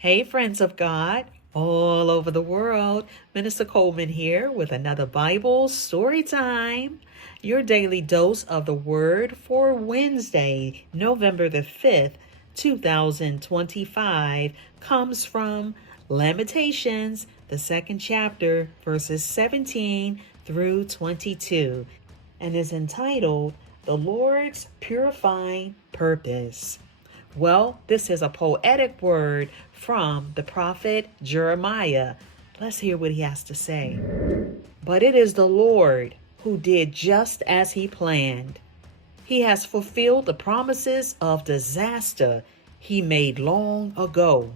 Hey, friends of God, all over the world. Minister Coleman here with another Bible story time. Your daily dose of the Word for Wednesday, November the 5th, 2025, comes from Lamentations, the second chapter, verses 17 through 22, and is entitled The Lord's Purifying Purpose. Well, this is a poetic word from the prophet Jeremiah. Let's hear what he has to say. But it is the Lord who did just as he planned. He has fulfilled the promises of disaster he made long ago.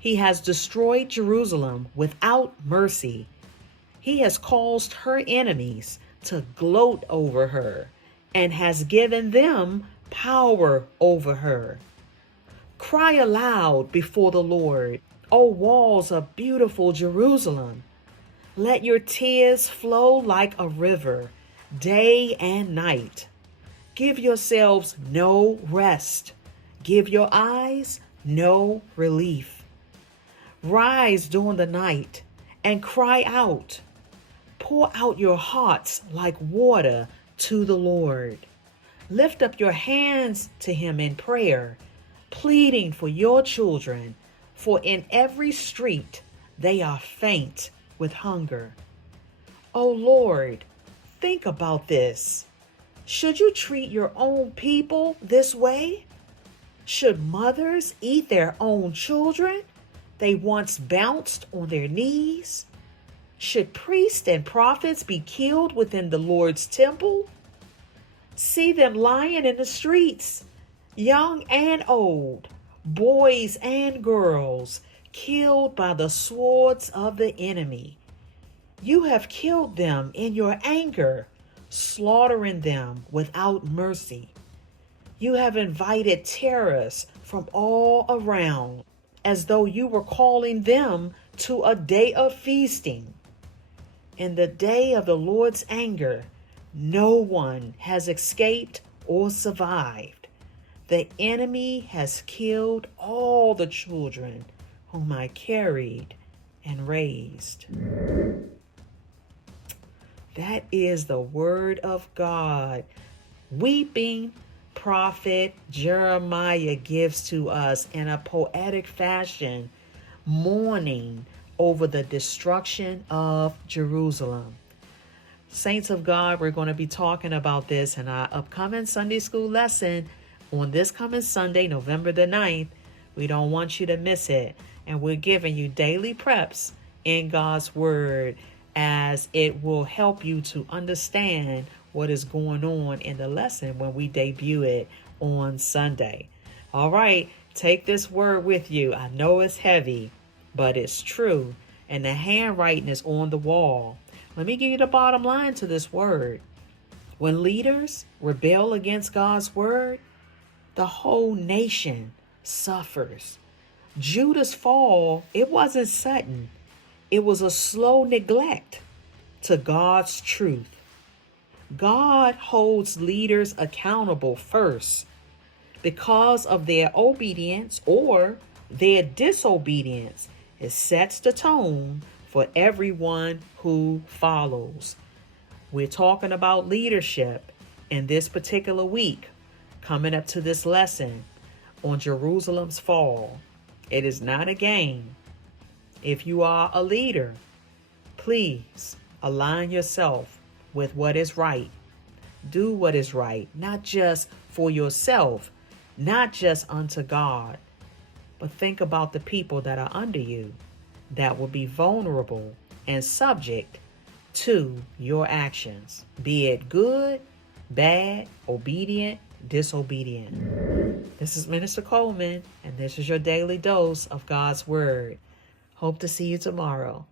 He has destroyed Jerusalem without mercy. He has caused her enemies to gloat over her and has given them power over her. Cry aloud before the Lord, O walls of beautiful Jerusalem. Let your tears flow like a river, day and night. Give yourselves no rest. Give your eyes no relief. Rise during the night and cry out. Pour out your hearts like water to the Lord. Lift up your hands to him in prayer, pleading for your children, for in every street they are faint with hunger. O Lord, think about this. Should you treat your own people this way? Should mothers eat their own children they once bounced on their knees? Should priests and prophets be killed within the Lord's temple? See them lying in the streets, young and old, boys and girls, killed by the swords of the enemy. You have killed them in your anger, slaughtering them without mercy. You have invited terrorists from all around, as though you were calling them to a day of feasting. In the day of the Lord's anger, no one has escaped or survived. The enemy has killed all the children whom I carried and raised. That is the word of God. Weeping prophet Jeremiah gives to us in a poetic fashion, mourning over the destruction of Jerusalem. Saints of God, we're going to be talking about this in our upcoming Sunday school lesson on this coming Sunday, November the 9th. We don't want you to miss it. And we're giving you daily preps in God's Word, as it will help you to understand what is going on in the lesson when we debut it on Sunday. All right, take this word with you. I know it's heavy, but it's true. And the handwriting is on the wall. Let me give you the bottom line to this word. When leaders rebel against God's word, the whole nation suffers. Judah's fall, it wasn't sudden. It was a slow neglect to God's truth. God holds leaders accountable first because of their obedience or their disobedience. It sets the tone for everyone who follows. We're talking about leadership in this particular week, coming up to this lesson on Jerusalem's fall. It is not a game. If you are a leader, please align yourself with what is right. Do what is right, not just for yourself, not just unto God, but think about the people that are under you that will be vulnerable and subject to your actions, be it good, bad, obedient, disobedient. This is Minister Coleman, and this is your daily dose of God's Word. Hope to see you tomorrow.